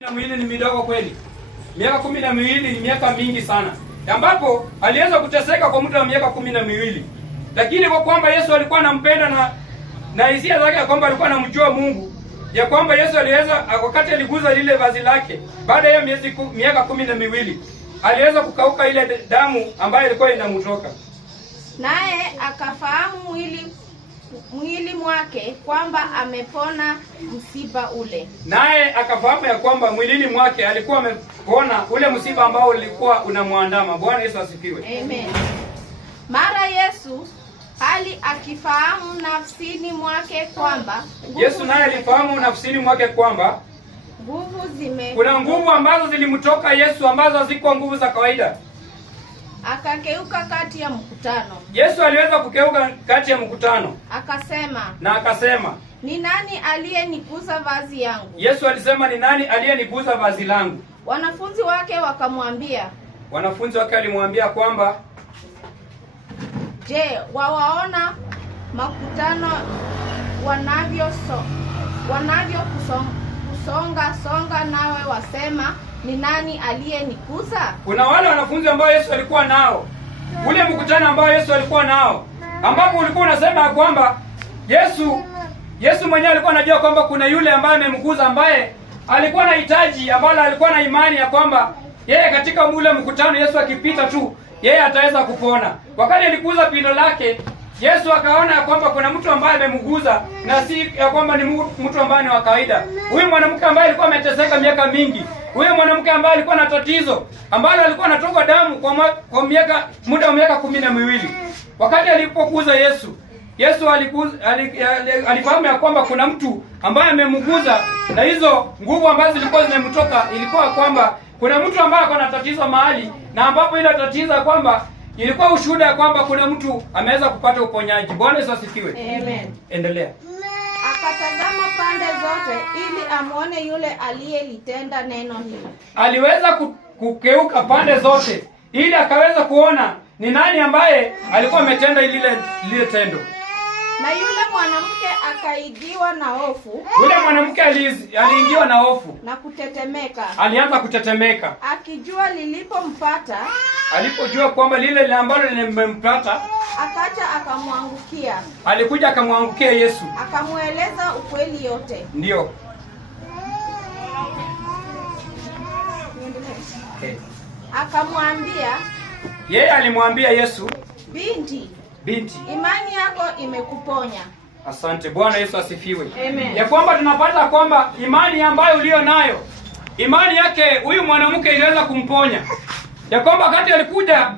12 ni midogo kweli? Miaka 12 ni miaka mingi sana, ambapo aliweza kuteseka kwa muda wa miaka 12, lakini kwa kwamba Yesu alikuwa anampenda na hisia zake ya kwamba alikuwa anamjua Mungu, ya kwamba Yesu aliweza, wakati aliguza lile vazi lake, baada ya miaka 12 aliweza kukauka ile damu ambayo ilikuwa inamtoka, naye akafahamu mwili mwake kwamba amepona msiba ule. Naye akafahamu ya kwamba mwilini mwake alikuwa amepona ule msiba ambao ulikuwa unamwandama. Bwana Yesu asifiwe. Amen. Mara Yesu hali akifahamu nafsini mwake kwamba Yesu naye alifahamu nafsini mwake kwamba kuna nguvu ambazo zilimtoka Yesu ambazo hazikuwa nguvu za kawaida. Akakeuka kati ya mkutano. Yesu aliweza kukeuka kati ya mkutano. Akasema, ni nani aliyenigusa vazi yangu? Yesu alisema, ni nani aliyenigusa vazi langu? Wanafunzi wake walimwambia kwamba, je, wawaona makutano kusonga nawe wasema ni nani aliyenigusa? Kuna wale wanafunzi ambao Yesu alikuwa nao, ule mkutano ambao Yesu alikuwa nao, ambapo ulikuwa unasema kwamba Yesu mwenyewe alikuwa anajua kwamba kuna yule ambaye amemguza, ambaye alikuwa na hitaji, ambalo alikuwa na imani ya kwamba yeye katika ule mkutano Yesu akipita tu yeye ataweza kupona. Wakati alikuza pindo lake, Yesu akaona ya kwamba kuna mtu ambaye amemguza, na si ya kwamba ni mtu ambaye ni wa kawaida. Huyu mwanamke ambaye alikuwa ameteseka miaka mingi, huyu mwanamke ambaye alikuwa na tatizo ambalo alikuwa anatoka damu kwa muda wa miaka 12. Wakati alipokuza Yesu alifahamu ya kwamba kuna mtu ambaye amemguza, na hizo nguvu ambazo zilikuwa zimemtoka ilikuwa kwamba kuna mtu ambaye ako na tatizo mahali, na ambapo ile tatizo kwamba ilikuwa ushuhuda ya kwamba kuna mtu ameweza kupata uponyaji. Bwana Yesu asifiwe. Amen. Endelea. Akatazama pande zote ili amuone yule aliyelitenda neno hili. Aliweza kukeuka pande zote ili akaweza kuona ni nani ambaye alikuwa ametenda lile tendo. Na yule mwanamke akaigiwa na hofu. Yule mwanamke aliingiwa na hofu na kutetemeka. Alianza kutetemeka. Akijua lilipompata. Alipojua kwamba lile ambalo limempata, akaja akamwangukia. Alikuja akamwangukia Yesu. Akamueleza ukweli yote. Ndio. Okay. Akamwambia, yeye alimwambia Yesu, binti, imani yako imekuponya. Asante. Bwana Yesu asifiwe. Amen. Ya kwamba tunapata kwamba imani ambayo ulio nayo, imani yake huyu mwanamke iliweza kumponya. Ya kwamba wakati alikuja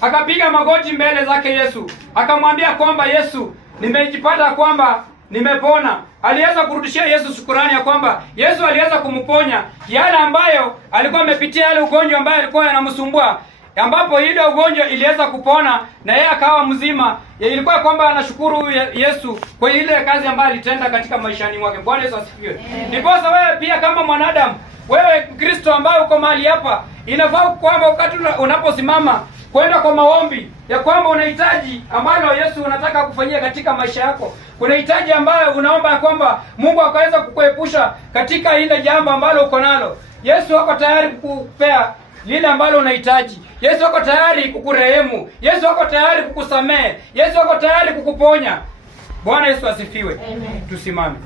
akapiga magoti mbele zake Yesu, akamwambia kwamba Yesu, nimejipata kwamba nimepona. Aliweza kurudishia Yesu shukrani ya kwamba Yesu aliweza kumponya yale ambayo alikuwa amepitia, yale ugonjwa ambayo alikuwa yanamsumbua, ambapo ile ugonjwa iliweza kupona na yeye akawa mzima. Ilikuwa kwamba anashukuru Yesu kwa ile kazi ambayo alitenda katika maishani mwake. Bwana Yesu asifiwe. Ndiposa wewe pia kama mwanadamu, wewe Kristo ambaye uko mahali hapa, inafaa kwamba wakati unaposimama kwenda kwa maombi ya kwamba unahitaji ambalo Yesu unataka kufanyia katika maisha yako, kuna hitaji ambayo unaomba ya kwamba Mungu akaweza kukuepusha katika ile jambo ambalo uko nalo, Yesu ako tayari kukupea lile ambalo unahitaji. Yesu ako tayari kukurehemu. Yesu ako tayari kukusamehe. Yesu ako tayari kukuponya. Bwana Yesu asifiwe. Amen. Tusimame.